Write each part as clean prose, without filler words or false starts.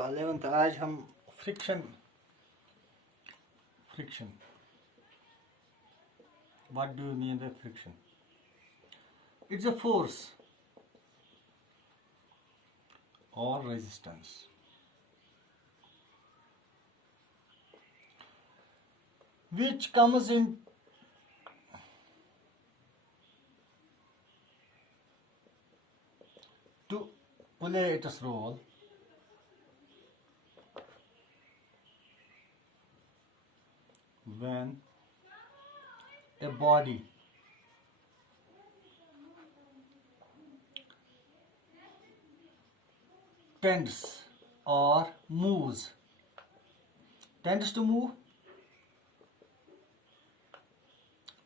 आपका 11th। आज हम friction what do you mean by friction? It's a force or resistance which comes in to play its role when a body tends or moves, tends to move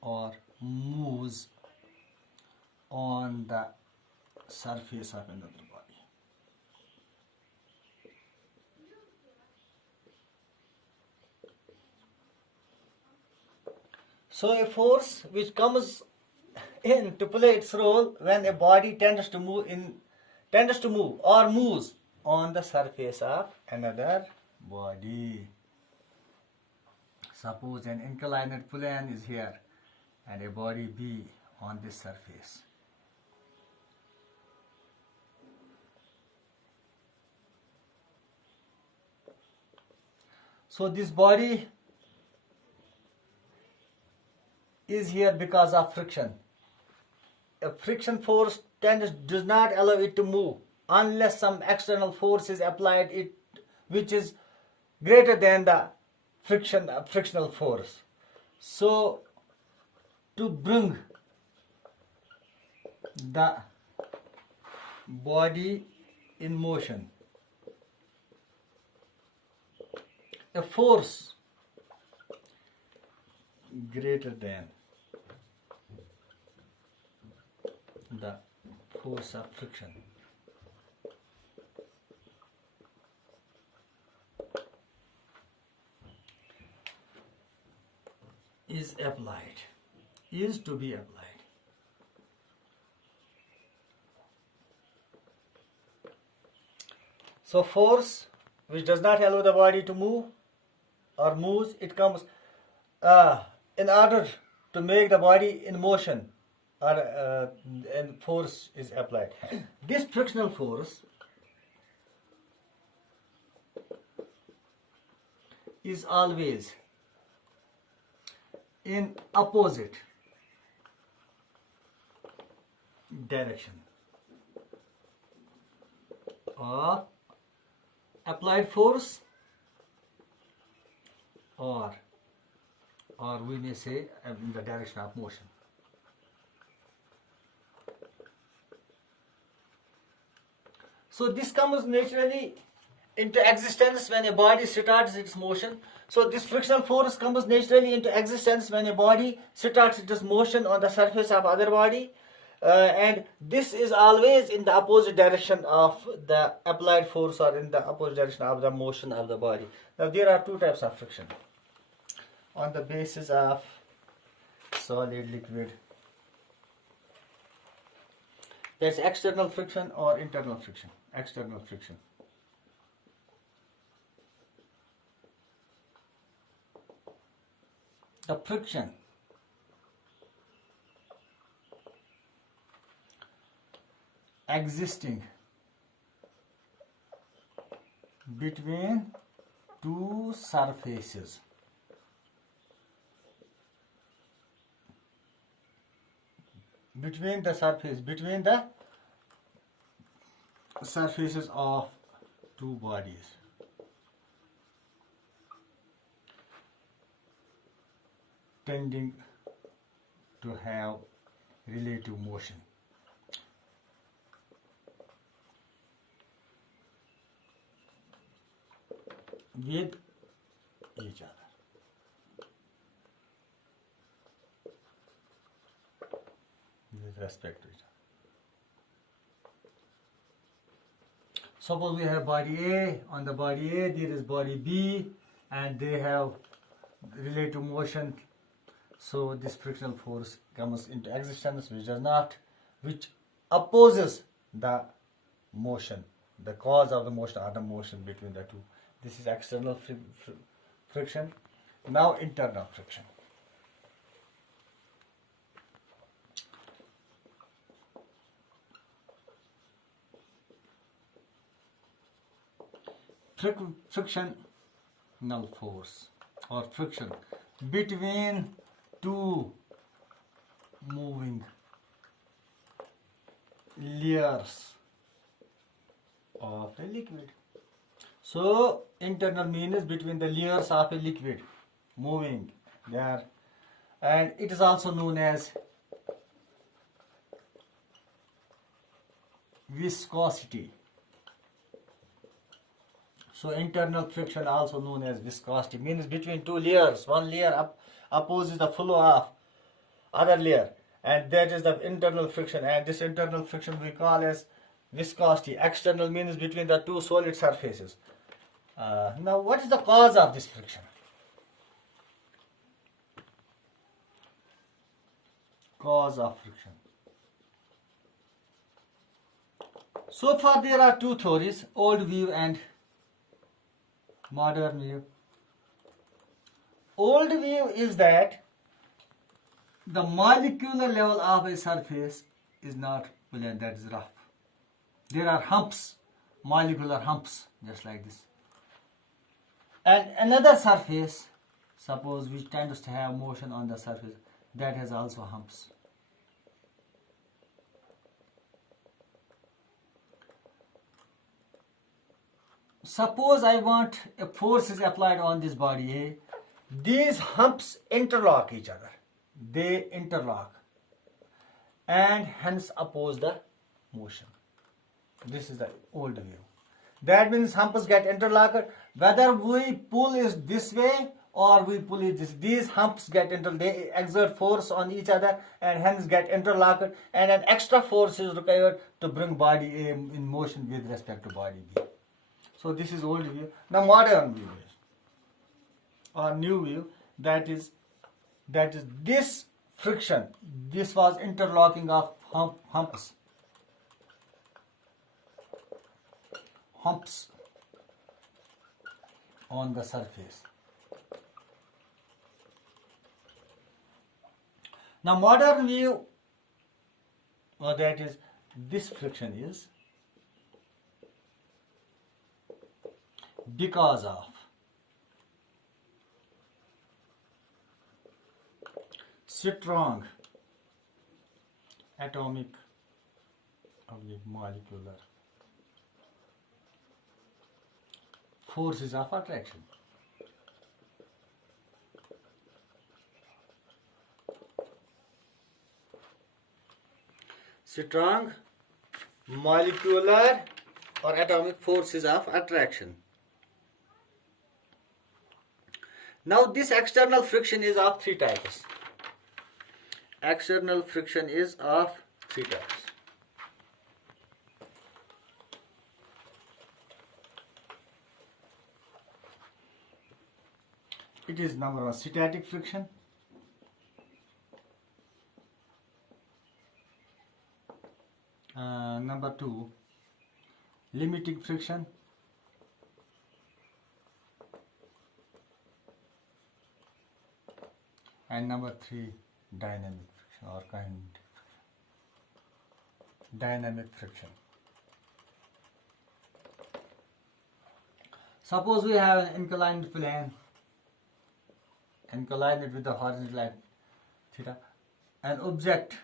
or moves on the surface of another body. So a force which comes in to play its role when a body tends to move or moves on the surface of another body. Suppose an inclined plane is here and a body B on this surface. So this body is here because of friction. A friction force does not allow it to move unless some external force is applied it which is greater than the frictional force. So to bring the body in motion, a force greater than the force of friction is to be applied. So force which does not allow the body to move or moves, it comes in order to make the body in motion, or and force is applied. This frictional force is always in opposite direction of applied force, or we may say in the direction of motion. So this comes naturally into existence when a body starts its motion. So this frictional force comes naturally into existence when a body starts its motion on the surface of other body, and this is always in the opposite direction of the applied force, or in the opposite direction of the motion of the body. Now there are two types of friction on the basis of solid liquid. There's external friction or internal friction. External friction. The friction existing between two surfaces between the surfaces of two bodies tending to have relative motion. With each other. With respect to each other. Suppose we have body A. On the body A there is body B, and they have relative motion. So this frictional force comes into existence which opposes the motion the cause of the motion or the motion between the two. This is external friction. Now internal friction. Frictional force or friction between two moving layers of a liquid. So internal means between the layers of a liquid moving there, and it is also known as viscosity. So internal friction, also known as viscosity, means between two layers. One layer opposes the flow of other layer, and that is the internal friction. And this internal friction we call as viscosity. External means between the two solid surfaces. Now, what is the cause of this friction? Cause of friction. So far, there are two theories: old view and modern view. Old view is that the molecular level of a surface is not plain, that is rough. There are humps, molecular humps, just like this. And another surface, suppose which tends to have motion on the surface, that has also humps. Suppose I want a force is applied on this body A. These humps interlock each other. They interlock and hence oppose the motion. This is the old view. That means humps get interlocked. Whether we pull it this way or we pull it this, these humps get they exert force on each other and hence get interlocked, and an extra force is required to bring body A in motion with respect to body B. So this is old view. Now modern view is, or new view, that is this friction. This was interlocking of humps on the surface. Now modern view, that is this friction is because of strong atomic molecular forces of attraction. Strong molecular or atomic forces of attraction. Now this external friction is of three types. External friction is of three types. It is number one, static friction. Number two, limiting friction. And number three, dynamic friction or kinetic friction. Dynamic friction. Suppose we have an inclined plane, inclined with the horizontal line theta, an object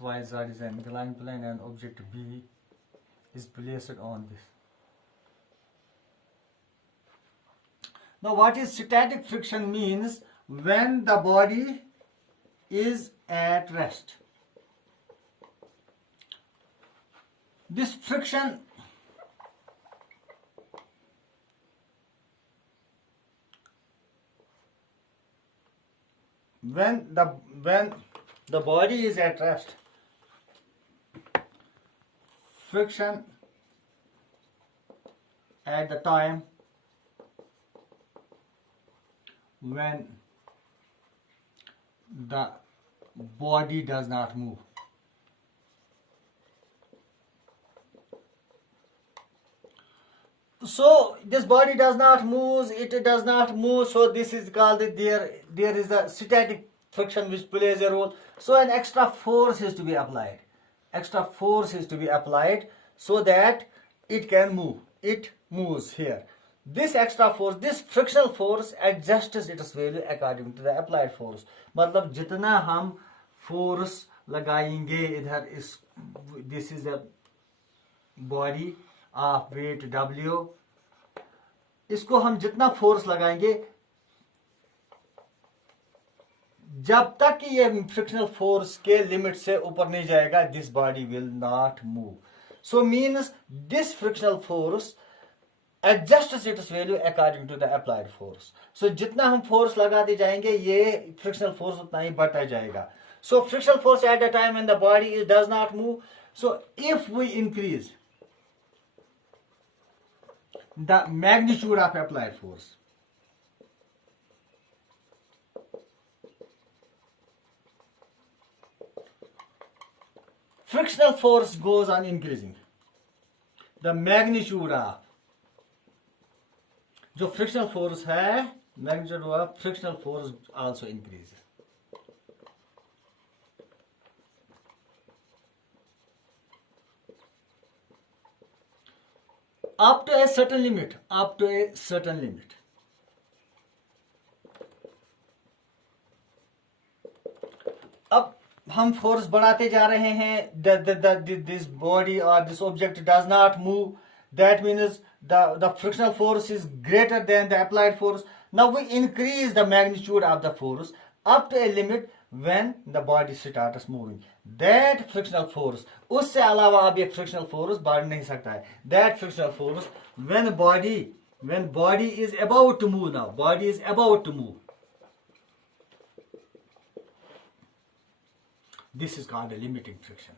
XYZ is an inclined plane and object B is placed on this. Now what is static friction means? When the body is at rest. This friction when the body is at rest, friction at the time when the body does not move. So this body does not move, it does not move, so this is called there is a static friction which plays a role. So an extra force is to be applied. Extra force is to be applied so that it can move. It moves here. This extra force, this frictional force adjusts its value according to the applied force. मतलब जितना हम force लगाएंगे इधर इस this is the body of weight W, इसको हम जितना force लगाएंगे जब तक कि ये फ्रिक्शनल फोर्स के लिमिट से ऊपर नहीं जाएगा, this body will not move. So means this frictional force adjust its value according to the applied force. So जितना हम फोर्स लगाते जाएंगे ये फ्रिक्शनल फोर्स उतना ही बढ़ता जाएगा. So frictional force at the time when the body does not move. So if we increase the magnitude of applied force, frictional force goes on increasing. The magnitude of जो frictional force है, magnitude of frictional force also increases. Up to a certain limit, up to a certain limit. अब हम force बढ़ाते जा रहे हैं. This body or this object does not move. That means the frictional force is greater than the applied force. Now we increase the magnitude of the force up to a limit when the body starts moving. That frictional force, उससे अलावा अब ये frictional force बढ़ नहीं सकता है. That frictional force when body is about to move now, body is about to move. This is called a limiting friction.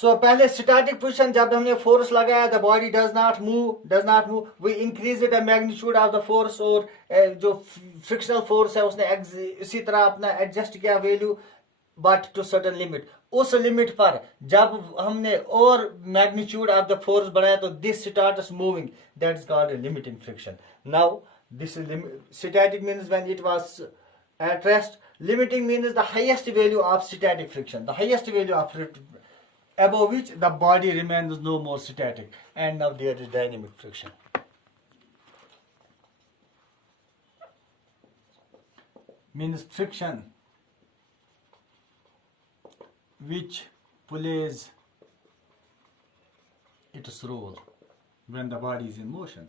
So पहले static position जब हमने फोर्स लगाया, the body does not move, we increase the magnitude of the force, और जो frictional force है उसने इसी तरह अपना एडजस्ट किया value, but to certain limit. उस लिमिट पर जब हमने और मैग्नीट्यूड ऑफ द फोर्स बढ़ाया तो this starts moving, that is called limiting friction. Now this is static means when it was at rest. Limiting means the highest value of static friction, the highest value of above which the body remains no more static, and now there is dynamic friction. Means friction which plays its role when the body is in motion.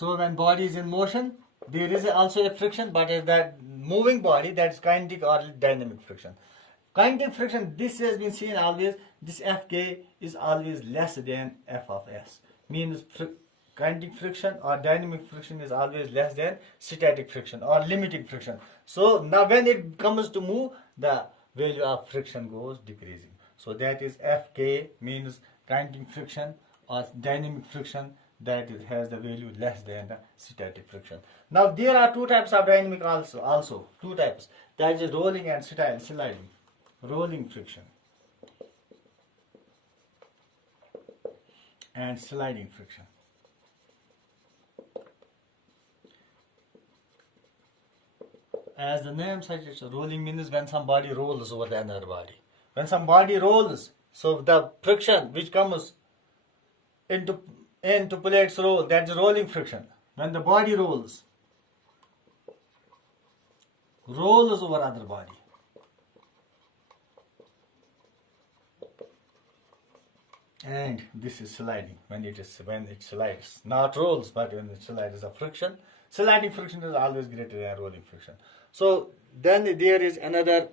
So when body is in motion, there is also a friction, but is that moving body, that is kinetic or dynamic friction. Kinetic friction, this has been seen always, this Fk is always less than F of S. Means kinetic friction or dynamic friction is always less than static friction or limiting friction. So now when it comes to move, the value of friction goes decreasing. So that is Fk means kinetic friction or dynamic friction, that has the value less than the static friction. Now there are two types of dynamic also two types, that is rolling and sliding. Rolling friction and sliding friction. As the name suggests, rolling means when somebody rolls over the another body. When somebody rolls, so the friction which comes into play its role, that's rolling friction. When the body rolls over other body. And this is sliding, when it slides, not rolls, but when it slides, the friction. Sliding friction is always greater than rolling friction. So then there is another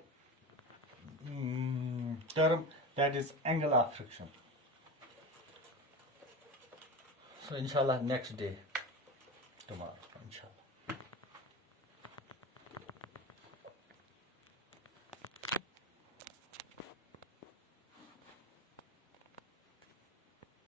term, that is angle of friction. So inshallah next day tomorrow, inshallah.